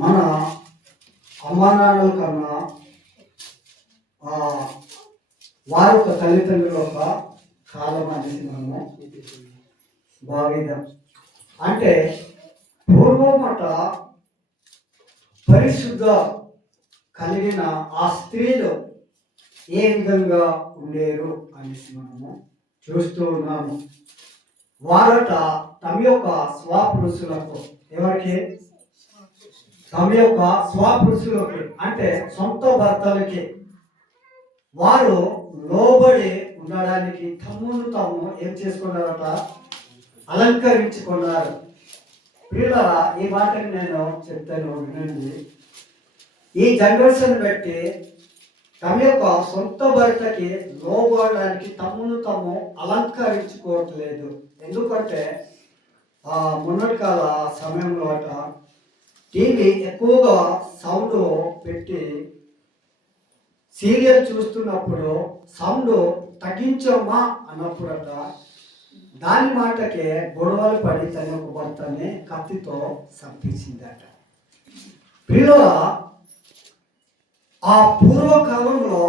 మన అమ్మానాన్నల కన్నా వారి యొక్క తల్లిదండ్రుల యొక్క కాలం అనేది మనము భావిద్దాం. అంటే పూర్వమట పరిశుద్ధ కలిగిన ఆ స్త్రీలు ఏ విధంగా ఉండేరు అనేసి మనము చూస్తూ ఉన్నాము. వారట తమ యొక్క స్వపురుషులకు, ఎవరికి? తమ యొక్క స్వపురుషులకి అంటే సొంత భర్తలకి వారు లోబడి ఉండడానికి తమ్మును తాము ఏం చేసుకున్నారట? అలంకరించుకున్నారు. పిల్లల ఈ మాటని నేను చెప్తాను, వినండి. ఈ జనరేషన్ బట్టి తమ యొక్క సొంత భర్తకి లోబడడానికి తమ్మును తాము అలంకరించుకోవట్లేదు. ఎందుకంటే మొన్నటి కాల సమయంలో అట టీవీ ఎక్కువగా సౌండ్ పెట్టి సీరియల్ చూస్తున్నప్పుడు సౌండ్ తగ్గించమ్మా అన్నప్పుడట దాని మాటకే గొడవలు పడి తన యొక్క భర్తని కత్తితో చంపించిందట. పిల్లల ఆ పూర్వకాలంలో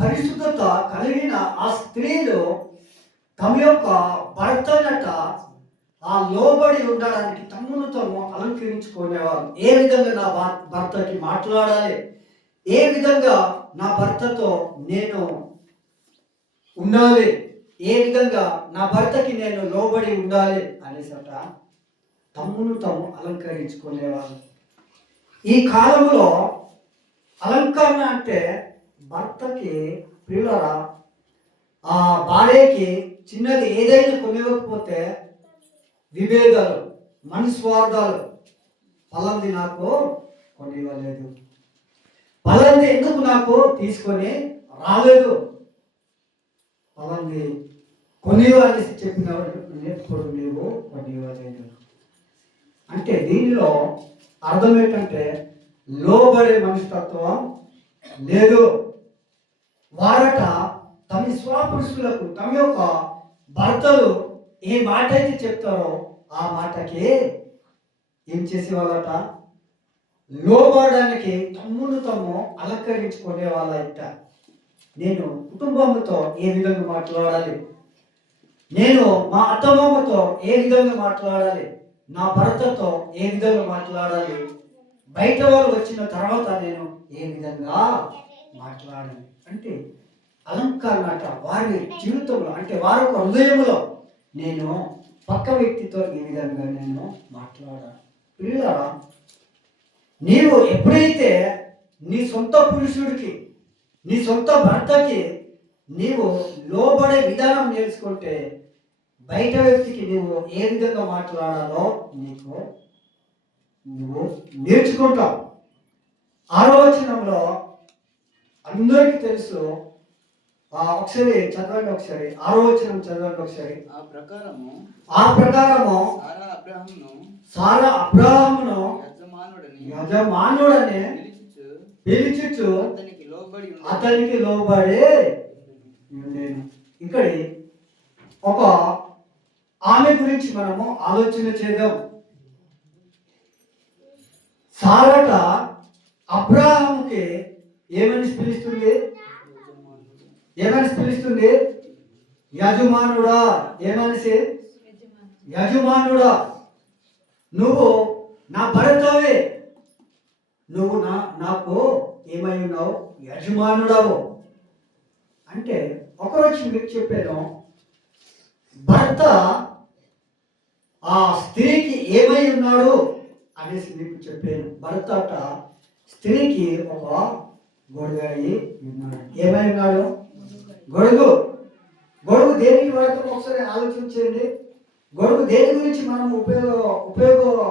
పరిశుద్ధత కలిగిన ఆ స్త్రీలు తమ యొక్క భర్తనట ఆ లోబడి ఉండడానికి తమ్మును తాము అలంకరించుకునేవారు. ఏ విధంగా నా భర్తకి మాట్లాడాలి, ఏ విధంగా నా భర్తతో నేను ఉండాలి, ఏ విధంగా నా భర్తకి నేను లోబడి ఉండాలి అనేసట తమ్మును తాము అలంకరించుకునేవారు. ఈ కాలంలో అలంకరణ అంటే భర్తకి పిల్లల ఆ భార్యకి చిన్నది ఏదైనా కొనివ్వకపోతే విభేదాలు, మనస్వార్థాలు. పలాంది నాకు కొనివ్వలేదు, పలాంది ఎందుకు నాకు తీసుకొని రాలేదు, పలాంది కొనివ్వాలి చెప్పినవాడు ఎప్పుడు నీవు కొనివ్వలేదు అంటే దీనిలో అర్థం ఏంటంటే లోబడే మనస్తత్వం లేదు. వారట తమ స్వపురుషులకు తమ యొక్క భర్తలు ఏ మాట అయితే చెప్తారో ఆ మాటకి ఏం చేసేవాళ్ళట? లోబడడానికి తమ్మును తాము అలంకరించుకునే వాళ్ళట. నేను కుటుంబంతో ఏ విధంగా మాట్లాడాలి, నేను మా అత్తమామతో ఏ విధంగా మాట్లాడాలి, నా భర్తతో ఏ విధంగా మాట్లాడాలి, బయట వాళ్ళు వచ్చిన తర్వాత నేను ఏ విధంగా మాట్లాడాలి అంటే అలంకరణ అట. వారి జీవితంలో అంటే వారి యొక్క హృదయంలో నేను పక్క వ్యక్తితో ఈ విధంగా నేను మాట్లాడాలి. పిల్లల నీవు ఎప్పుడైతే నీ సొంత పురుషుడికి, నీ సొంత భర్తకి నీవు లోబడే విధానం నేర్చుకుంటే బయట వ్యక్తికి నువ్వు ఏ విధంగా మాట్లాడాలో నువ్వు నేర్చుకుంటావు. 6వ వచనంలో అందరికీ తెలుసు. ఒకసారి చదవండి, ఒకసారి 6వ వచనం చదవండి ఒకసారి. ఆ ప్రకారము సారా అబ్రహామును యజమానుడని పిలిచుచు అతనికి లోబడి ఉండేను. ఇక్కడ ఒక ఆమె గురించి మనము ఆలోచన చేద్దాం. సారట అబ్రహాముకి ఏమని పిలుస్తుంది? ఏమని పిలుస్తుంది? యజమానుడా. ఏమనిసి? యజమానుడా. నువ్వు నా భర్తవే, నువ్వు నాకు ఏమై ఉన్నావు? యజమానుడావు. అంటే ఒకరోజు మీకు చెప్పాను, భర్త ఆ స్త్రీకి ఏమై ఉన్నాడు అనేసి మీకు చెప్పాను. భర్త స్త్రీకి ఒక గొడుగు అయి ఉన్నాడు. ఏమై ఉన్నాడు? గొడుగు. గొడుగు దేనికి వాడతాం ఒకసారి ఆలోచించండి. గొడుగు దేని గురించి మనం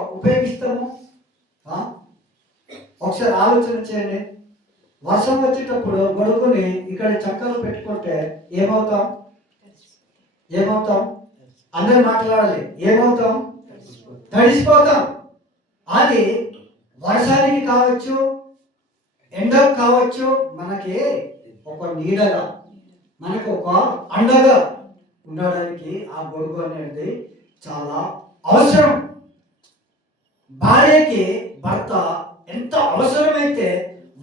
ఉపయోగిస్తాము ఒకసారి ఆలోచన చేయండి. వర్షం వచ్చేటప్పుడు గొడుగుని ఇక్కడ చక్కలు పెట్టుకుంటే ఏమవుతాం? అందరు మాట్లాడాలి. ఏమవుతాం? తడిసిపోతాం. అది వర్షానికి కావచ్చు, ఎండకు కావచ్చు, మనకి ఒక నీడగా, మనకు ఒక అండగా ఉండడానికి ఆ గొడుగు అనేది చాలా అవసరం. భార్యకి భర్త ఎంత అవసరమైతే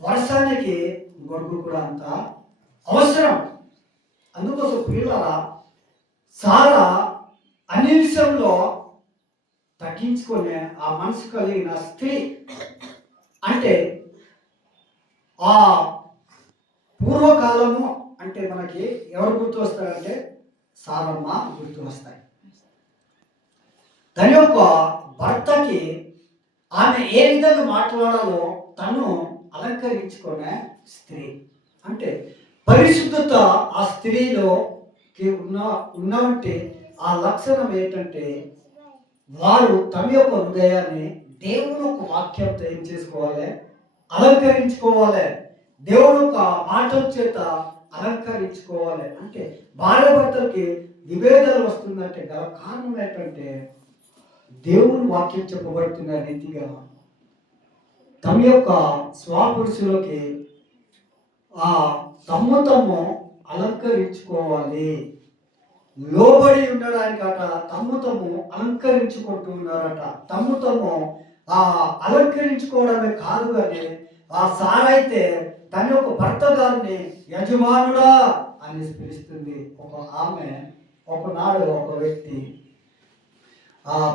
వర్షానికి గొడుగు కూడా అంత అవసరం. అందుకోసం ప్రియులారా, సారా అన్ని విషయంలో తగ్గించుకునే ఆ మనసు కలిగిన స్త్రీ. అంటే ఆ పూర్వకాలము అంటే మనకి ఎవరు గుర్తు వస్తారంటే సారమ్మ గుర్తు వస్తాయి. తన యొక్క భర్తకి ఆమె ఏ విధంగా మాట్లాడాలో తను అలంకరించుకునే స్త్రీ. అంటే పరిశుద్ధత ఆ స్త్రీలో ఉన్నవంటే ఆ లక్షణం ఏంటంటే వారు తమ యొక్క హృదయాన్ని దేవుని యొక్క వాక్యంతో ఏం చేసుకోవాలి, అలంకరించుకోవాలి. దేవుని యొక్క మాటల చేత అలంకరించుకోవాలి. అంటే భార్య భర్తలకి విభేదాలు వస్తుందంటే గల కారణం ఏంటంటే దేవుని వాక్యం చెప్పబడుతున్న రీతిగా తమ యొక్క స్వపురుషులకి ఆ తమ్ము అలంకరించుకోవాలి. లోబడి ఉండడానికట తమ్ము అలంకరించుకుంటూ ఉన్నారట. తమ్ము అలంకరించుకోవడమే కాదు, కానీ ఆ సారైతే తన యొక్క భర్త గారిని యజమానుడా అని పిలుస్తుంది. ఆమె ఒకనాడు ఒక వ్యక్తి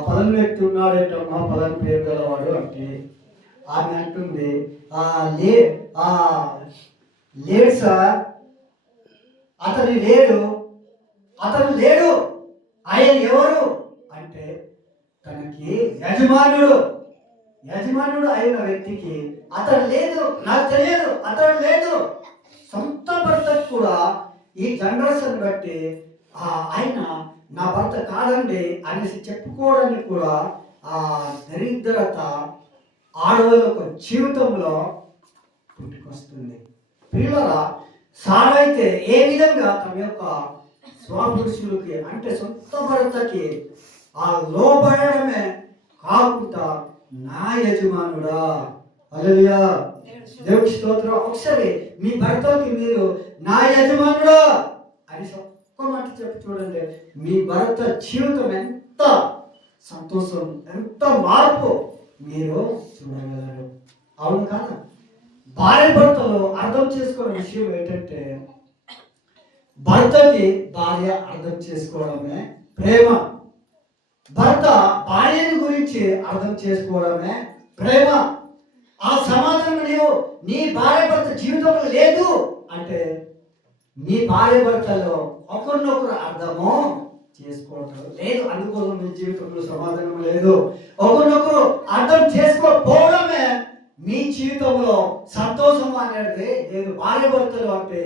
పలానా వ్యక్తి ఉన్నాడేటమ్మా, పలానా పేరు గలవాడు అంటే ఆమె అంటుంది లేడు సార్, అతను లేడు. ఆయన ఎవరు అంటే తనకి యజమానుడు అయిన వ్యక్తికి అతడు లేదు, నాకు తెలియదు, అతడు లేదు. సొంత భర్తకు కూడా ఈ జనరేషన్ బట్టి ఆయన నా భర్త కాదండి అనేసి చెప్పుకోవడానికి కూడా ఆ దరిద్రత ఆడవాళ్ళ జీవితంలో పుట్టుకొస్తుంది. పిల్లరా, సారైతే ఏ విధంగా తమ యొక్క స్వపురుషులకి అంటే సొంత భర్తకి ఆ లోబడమే కాకుండా నా యజమానుడా, హల్లెలూయా, దేవునికి స్తోత్రం. ఒకసారి మీ భర్తకి మీరు నా యజమానుడా అని ఒక్క మాట చెప్పి చూడండి, మీ భర్త జీవితం ఎంత సంతోషం, ఎంత మార్పు మీరు చూడగలరు. అవును కాదా? భార్య భర్తలు అర్థం చేసుకునే విషయం ఏంటంటే భర్తకి భార్య అర్థం చేసుకోవడమే ప్రేమ, భర్త భార్యని గురించి అర్థం చేసుకోవడమే ప్రేమ. ఆ సమాధానం నీ భార్య భర్త జీవితంలో లేదు అంటే మీ భార్య భర్తలో ఒకరినొకరు అర్థము చేసుకోవటం లేదు. అందుకోసం మీ జీవితంలో సమాధానం లేదు. ఒకరినొకరు అర్థం చేసుకోకపోవడమే మీ జీవితంలో సంతోషం అనేది లేదు. భార్య భర్తలు అంటే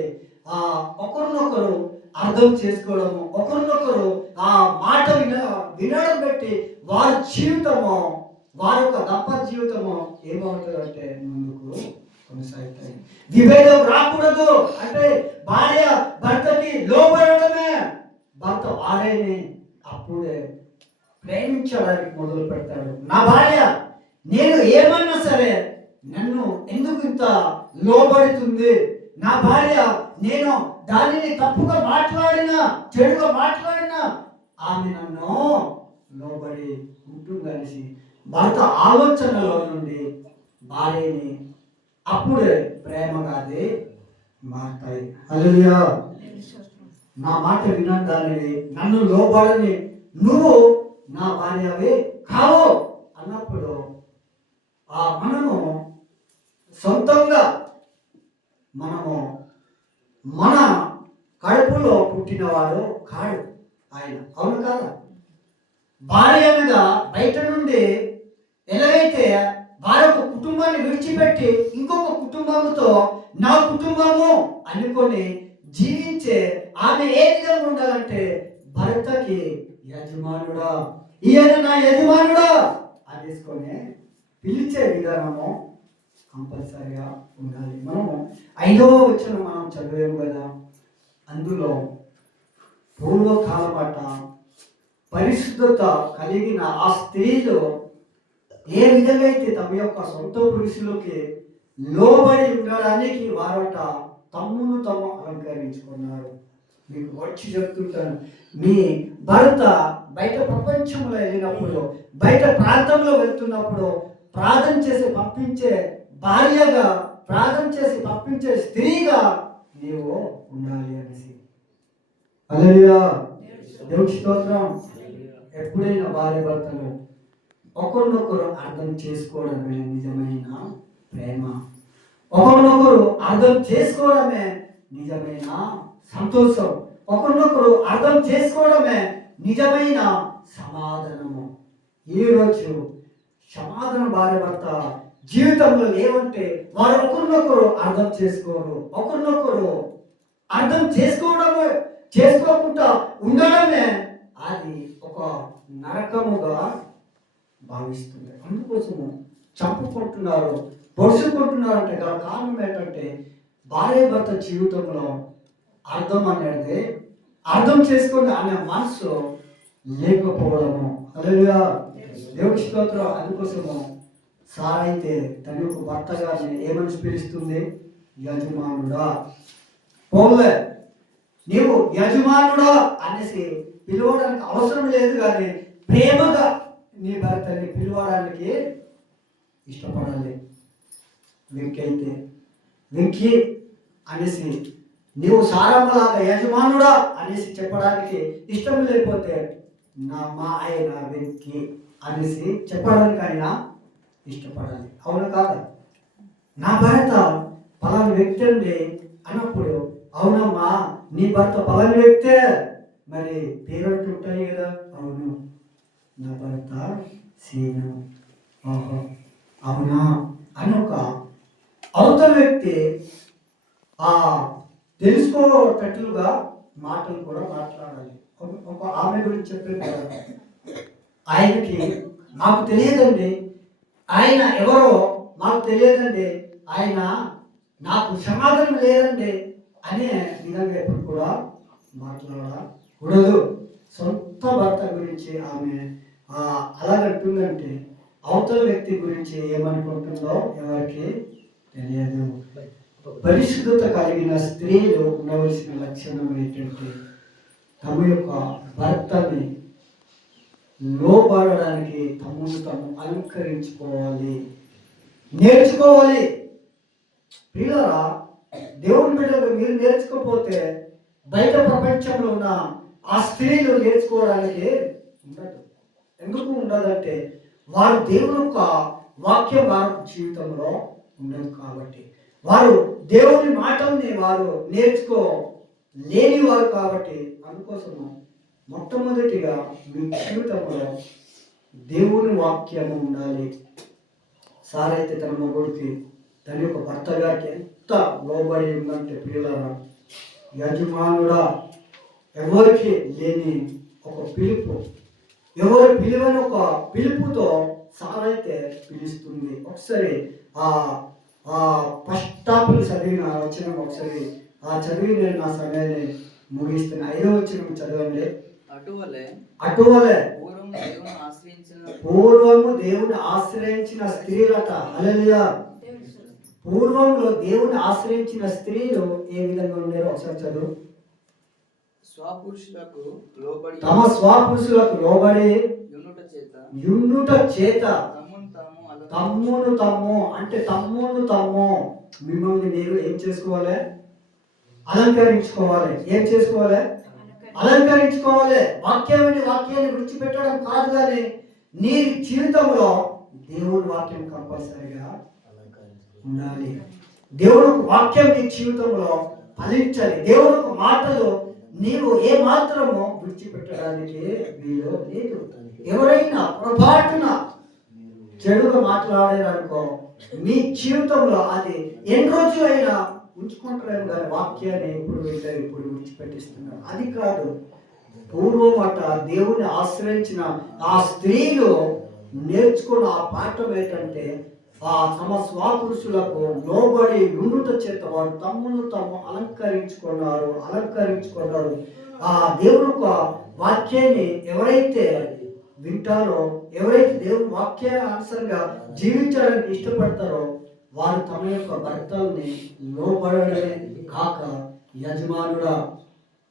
ఒకరినొకరు అర్థం చేసుకోవడము, ఒకరినొకరు ఆ మాట వినడం బట్టి వారి జీవితము, వారి యొక్క దంపత జీవితము ఏమవుతుందంటే ముందుకు కొనసాగుతాయి. విభేదం రాకూడదు అంటే భార్య భర్తకి లోబడమే, భర్త భార్యని అప్పుడే ప్రేమించడానికి మొదలు పెడతాడు. నా భార్య నేను ఏమన్నా సరే నన్ను ఎందుకు ఇంత లోబడుతుంది, నా భార్య నేను దానిని తప్పుగా మాట్లాడినా చెడుగా మాట్లాడినా ఆమె నన్ను లోబడి ఉంటుందనేసి భర్త ఆలోచనలో నుండి భార్యని అప్పుడే ప్రేమగాది మారుతాయి. హల్లెలూయా, నా మాట వినడానికి నన్ను లోబడని నువ్వు నా భార్యవే కావు అన్నప్పుడు మనము సొంతంగా మనము మన కడుపులో పుట్టినవాడు కాడు ఆయన. అవును కాదా? భార్య మీద బయట నుండి ఎలాగైతే వారి ఒక కుటుంబాన్ని విడిచిపెట్టి ఇంకొక కుటుంబంతో నా కుటుంబము అనుకొని జీవించే ఆమె ఏ విధంగా ఉండాలంటే భర్తకి యజమానుడా, ఈయన నా యజమానుడా అనేసుకొని పిలిచే విధానము కంపల్సరిగా ఉండాలి. మనము 5వ వచనం మనం చదివాము కదా, అందులో పూర్వకాలమట పరిశుద్ధత కలిగిన ఆ స్త్రీలు ఏ విధంగా అయితే తమ యొక్క సొంత పురుషులకి లోబడి ఉండడానికి వారట తమ్మును తాము అలంకరించుకున్నారు. మీకు వచ్చి చెప్తుంటాను, మీ భర్త బయట ప్రపంచంలో వెళ్ళినప్పుడు, బయట ప్రాంతంలో వెళ్తున్నప్పుడు ప్రార్థన చేసి పంపించే భార్యగా, ప్రార్థన చేసి పంపించే స్త్రీగా నీవు ఉండాలి అనేసి. హల్లెలూయా, దేవునికి స్తోత్రం. ఎప్పుడైనా భార్య భర్తలు ఒకరినొకరు అర్థం చేసుకోవడమే నిజమైన ప్రేమ. ఒకరినొకరు అర్థం చేసుకోవడమే నిజమైన సంతోషం. ఒకరినొకరు అర్థం చేసుకోవడమే నిజమైన సమాధానము. ఈరోజు సమాధానం భార్య భర్త జీవితంలో లేవంటే వారు ఒకరినొకరు అర్థం చేసుకోరు. ఒకరినొకరు అర్థం చేసుకోకుండా ఉండడమే అది ఒక నరకముగా భావిస్తుంది. అందుకోసము చంపుకుంటున్నారు, పొడుచుకుంటున్నారు. అంటే గల కారణం ఏంటంటే భార్య భర్త జీవితంలో అర్థం చేసుకుని అనే మనసు లేకపోవడము. హల్లెలూయా, దేవుని స్తోత్రం. అందుకోసము సారైతే తన యొక్క భర్త గారిని ఏమని పిలుస్తుంది? యజమానుడా. పోలే, నీవు యజమానుడా అనేసి పిలవడానికి అవసరం లేదు, కానీ ప్రేమగా నీ భర్తని పిలవడానికి ఇష్టపడాలి. వెంకీ అనేసి నీవు సారమ్మలాగా యజమానుడా అనేసి చెప్పడానికి ఇష్టం లేకపోతే మా ఆయన వెంకీ అనేసి చెప్పడానికి ఆయన ఇష్టపడాలి. అవును కాదా? నా భర్త పలాని వ్యక్తి అండి అన్నప్పుడు, అవునమ్మా నీ భర్త పలాని వ్యక్తే, మరి పేరెంట్ ఉంటాయి కదా. అవును, నా భర్త సీను. ఓహో అవునా అని ఒక అవతల వ్యక్తి తెలుసుకోటట్లుగా మాటలు కూడా మాట్లాడాలి. ఒక ఆమె గురించి చెప్పారు, ఆయనకి నాకు తెలియదండి, ఆయన ఎవరో నాకు తెలియదండి, ఆయన నాకు సమాధానం లేదండి అనే విధంగా ఎప్పుడు కూడా మాట్లాడకూడదు. సొంత భర్త గురించి ఆమె అలాగంటుందంటే అవతల వ్యక్తి గురించి ఏమనుకుంటుందో ఎవరికి తెలియదు. పరిశుద్ధత కలిగిన స్త్రీలు ఉండవలసిన లక్షణం ఏంటంటే తమ యొక్క భర్తని లోపడడానికి తమను తాము అలంకరించుకోవాలి, నేర్చుకోవాలి. పిల్లరా, దేవుని బిడ్డలు మీరు నేర్చుకోకపోతే బయట ప్రపంచంలో ఉన్న ఆ స్త్రీలు నేర్చుకోవడానికి ఉండదు. ఎందుకు ఉండదంటే వారు దేవుని యొక్క వాక్యం వారి జీవితంలో ఉండదు కాబట్టి, వారు దేవుని మాటల్ని వారు నేర్చుకోలేని వారు కాబట్టి. అందుకోసము మొట్టమొదటిగా మీ జీవితంలో దేవుని వాక్యము ఉండాలి. సారైతే తన మొగుడికి తన యొక్క భర్త గారికి ఎంత లోబడి ఉందంటే పిల్లల యజమానుడా ఎవరికి లేని ఒక పిలుపు, ఎవరు పిలువని ఒక పిలుపుతో సారైతే పిలుస్తుంది. ఒకసారి ఫస్ట్ టాపిక్ చదివిన వచ్చిన ఒకసారి చదివి నేను నా సమయాన్ని ముగిస్తున్నా. 5వ వచనం చదవండి. అటువలే పూర్వము దేవుని ఆశ్రయించిన స్త్రీలట. హల్లెలూయా. పూర్వంలో దేవుని ఆశ్రయించిన స్త్రీలు ఏ విధంగా ఉండేరో ఒకసారి చదువు. తమ స్వపురుషులకు లోబడి యుండుట చేత తమ్మును తమ్ము అంటే తమ్మును తమ్ము మిమ్మల్ని మీరు ఏం చేసుకోవాలి? అలంకరించుకోవాలి. ఏం చేసుకోవాలి? అలంకరించుకోవాలి. వాక్యాన్ని విడిచిపెట్టడం కాదు, కానీ నీ జీవితంలో దేవుని వాక్యం కంపల్సరిగా ఉండాలి. దేవుని వాక్యం నీ జీవితంలో ఫలించాలి. దేవుని మాటలు నీవు ఏ మాత్రము విడిచిపెట్టడానికి వీలు లేదు. ఎవరైనా పొరపాటున చెడుగా మాట్లాడారనుకో మీ జీవితంలో అది ఎన్ని రోజులైనా ఉంచుకుంటారేమో, కానీ వాక్యాన్ని ఇప్పుడు విడిచిపెట్టిస్తున్నారు. అది కాదు. పూర్వం అట దేవుని ఆశ్రయించిన ఆ స్త్రీలు నేర్చుకున్న ఆ పాఠం ఏంటంటే తమ స్వపురుషులకు లోబడి ఉండుట చేత వారు తమ్మును తాము అలంకరించుకున్నారు. ఆ దేవుని యొక్క వాక్యాన్ని ఎవరైతే వింటారో, ఎవరైతే దేవుని వాక్యానుసారంగా జీవించడానికి ఇష్టపడతారో వారు తమ యొక్క భర్తల్ని లోబడమే కాక యజమానుడా,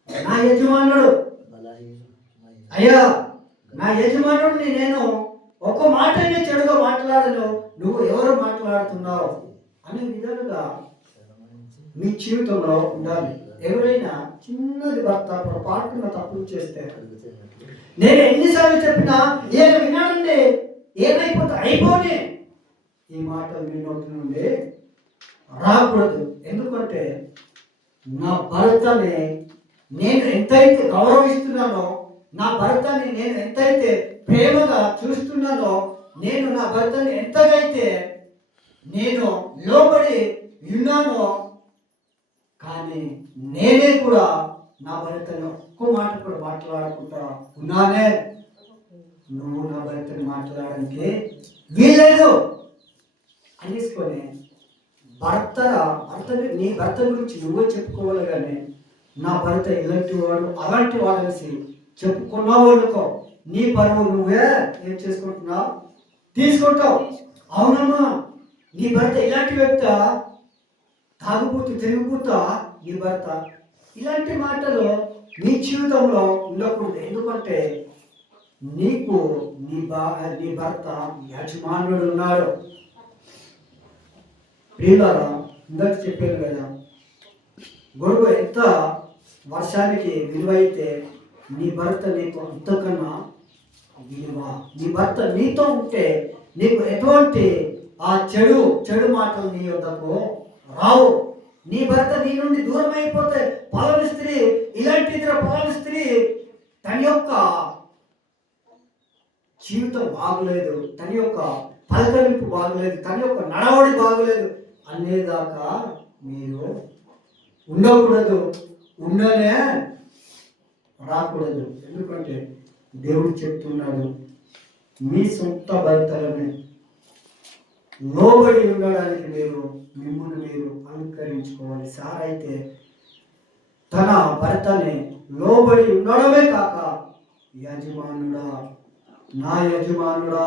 నా యజమానుడు అయ్యా, నా యజమానుడిని నేను ఒక మాటనే చెడుగా మాట్లాడను, నువ్వు ఎవరు మాట్లాడుతున్నావు అనే విధాలుగా మీ జీవితంలో ఉండాలి. ఎవరైనా చిన్నది భర్త పొరపాటున తప్పులు చేస్తే నేను ఎన్నిసార్లు చెప్పినా ఏదో వినాలండి, ఏమైపోతా అయిపోని ఈ మాట మీ నోటి నుండి రాకూడదు. ఎందుకంటే నా భర్తని నేను ఎంతైతే గౌరవిస్తున్నానో, నా భర్తని నేను ఎంతైతే ప్రేమగా చూస్తున్నానో, నేను నా భర్తని ఎంతగైతే నేను లోబడి ఉన్నానో, కానీ నేనే కూడా నా భర్తను ఒక్క మాట కూడా మాట్లాడకుండా ఉన్నానే, నువ్వు నా భర్తని మాట్లాడడానికి వీల్లేదు అనేసుకొని నీ భర్త గురించి నువ్వే చెప్పుకోవాలి. కానీ నా భర్త ఇలాంటి వాడు అలాంటి వాడు అనేసి చెప్పుకున్నావు అనుకో, నీ పరువు నువ్వే ఏం చేసుకుంటున్నావు, తీసుకుంటావు. అవునమ్మా, నీ భర్త ఇలాంటి వ్యక్తి, తాగుబోతు తిరుగుబోతా నీ భర్త, ఇలాంటి మాటలు నీ జీవితంలో ఉండకూడదు. ఎందుకంటే నీకు నీ భర్త యజమానుడు ఉన్నాడు. ప్రియులారా, ఇందాక చెప్పాను కదా, గొడుగు ఎంత వర్షానికి విలువైతే నీ భర్త నీకు అంతకన్నా విలువ. నీ భర్త నీతో ఉంటే నీకు ఎటువంటి ఆ చెడు మాటలు నీ వద్దకు రావు. నీ భర్త నీ నుండి దూరం అయిపోతే పలాని స్త్రీ, ఇలాంటి ఇతర పలాని స్త్రీ తన యొక్క జీవితం బాగులేదు, తన యొక్క పలకరింపు బాగులేదు, తన యొక్క నడవడి బాగులేదు అనేదాకా మీరు ఉండకూడదు, ఉండనే రాకూడదు. ఎందుకంటే దేవుడు చెప్తున్నాడు, మీ సొంత భర్తలని లోబడి ఉండడానికి మిమ్మల్ని మీరు అలంకరించుకోవాలి. సార్ అయితే తన భర్తని లోబడి ఉండడమే కాక యజమానుడా, నా యజమానుడా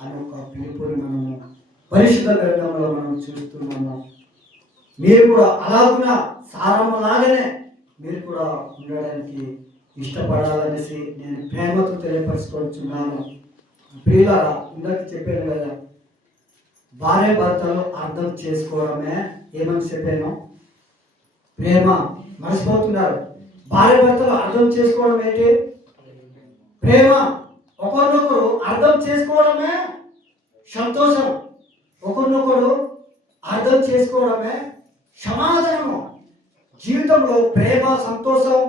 అని ఒక పిలుపుని మనము పరిశుద్ధ గ్రంథంలో మనం చూస్తున్నాము. మీరు కూడా అలాగున సారమ్మలాగానే మీరు కూడా ఉండడానికి ఇష్టపడాలనేసి నేను ప్రేమతో తెలియపరుచుకుంటున్నాను. ప్రియులారా, ఇందాక చెప్పాను కదా, భార్య భర్తలు అర్థం చేసుకోవడమే ఏమని చెప్పాను, ప్రేమ. మర్చిపోతున్నారు. భార్య భర్తలు అర్థం చేసుకోవడం ఏంటి? ప్రేమ. ఒకరినొకరు అర్థం చేసుకోవడమే సంతోషం, ఒకరినొకరు అర్థం చేసుకోవడమే సమాధానము. జీవితంలో ప్రేమ, సంతోషం,